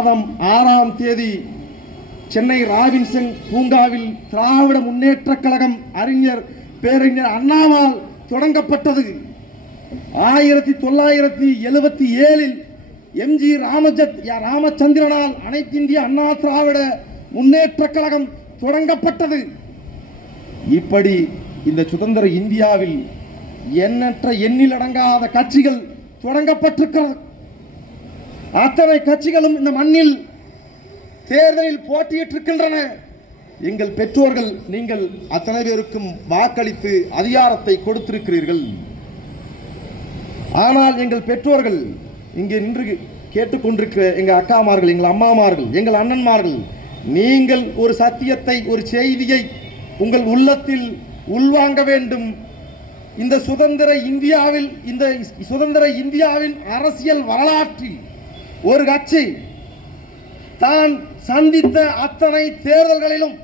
மாதம் 6ஆம் தேதி சென்னை ராபின்சன் பூங்காவில் திராவிட முன்னேற்றக் கழகம் அறிஞர் பேரறிஞர் அண்ணாவால் தொடங்கப்பட்டது. 1977 எம்ஜி ராமச்சந்திரனால் அனைத்து இந்திய அண்ணா திராவிட முன்னேற்றக் கழகம் தொடங்கப்பட்டது. இப்படி இந்த சுதந்திர இந்தியாவில் எண்ணற்ற எண்ணிலடங்காத கட்சிகள் தொடங்கப்பட்டிருக்கிறது. அத்தனை கட்சிகளும் இந்த மண்ணில் தேர்தலில் போட்டியிட்டிருக்கின்றன. எங்கள் பெற்றோர்கள் நீங்கள் அத்தனை பேருக்கும் வாக்களித்து அதிகாரத்தை கொடுத்திருக்கிறீர்கள். ஆனால் எங்கள் பெற்றோர்கள் இங்கே நின்று கேட்டுக்கொண்டிருக்கிற எங்கள் அக்காமார்கள், எங்கள் அம்மாமார்கள், எங்கள் அண்ணன்மார்கள், நீங்கள் ஒரு சத்தியத்தை, ஒரு செய்தியை உங்கள் உள்ளத்தில் உள்வாங்க வேண்டும். இந்த சுதந்திர இந்தியாவின் அரசியல் வரலாற்றில் ஒரு கட்சி தான் சந்தித்த அத்தனை தேர்தல்களிலும்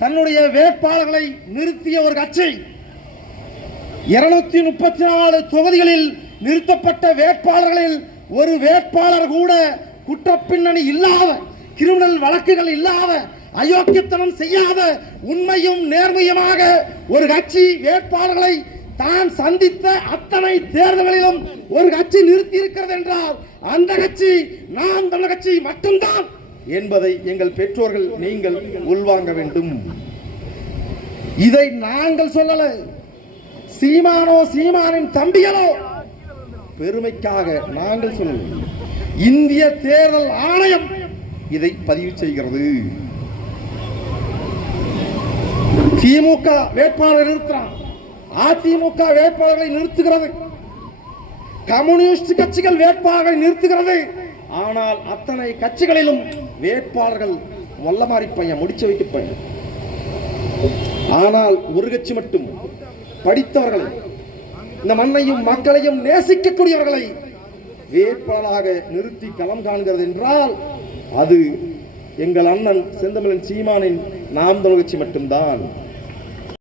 தன்னுடைய வேட்பாளர்களை நிறுத்திய ஒரு கட்சி. 234 தொகுதிகளில் நிறுத்தப்பட்ட வேட்பாளர்களில் ஒரு வேட்பாளர் கூட குற்றப்பின்னணி இல்லாத, கிரிமினல் வழக்குகள் இல்லாத, அயோக்கியத்தனம் செய்யாத, உண்மையும் நேர்மையுமாக ஒரு கட்சி வேட்பாளர்களை தான் சந்தித்த அத்தனை தேர்தல்களிலும் ஒரு கட்சி நிறுத்தி இருக்கிறது என்றால் அந்த கட்சி நாம் தமிழர் கட்சி மட்டும்தான் என்பதை எங்கள் பெற்றோர்கள் நீங்கள் உள்வாங்க வேண்டும். இதை நாங்கள் சொல்லல, சீமானின் தம்பிகளோ பெருமைக்காக நாங்கள் சொல்லல, இந்திய தேர்தல் ஆணையம் இதை பதிவு செய்கிறது. திமுக வேட்பாளர் நிறுத்துறான், அதிமுக வேட்பாளர்களை நிறுத்துகிறது, கம்யூனிஸ்ட் கட்சிகள் வேட்பாளர்களை நிறுத்துகிறது. ஆனால் அத்தனை கட்சிகளிலும் வேட்பாளர்கள் வல்லமாரி பையன், முடிச்சு வைக்க பையன். ஆனால் ஒரு கட்சி மட்டும் படித்தவர்களை, இந்த மண்ணையும் மக்களையும் நேசிக்கக்கூடியவர்களை வேட்பாளராக நிறுத்தி களம் காண்கிறது என்றால் அது எங்கள் அண்ணன் செந்தமிழன் சீமானின் நாம் தமிழர் கட்சி மட்டும்தான்.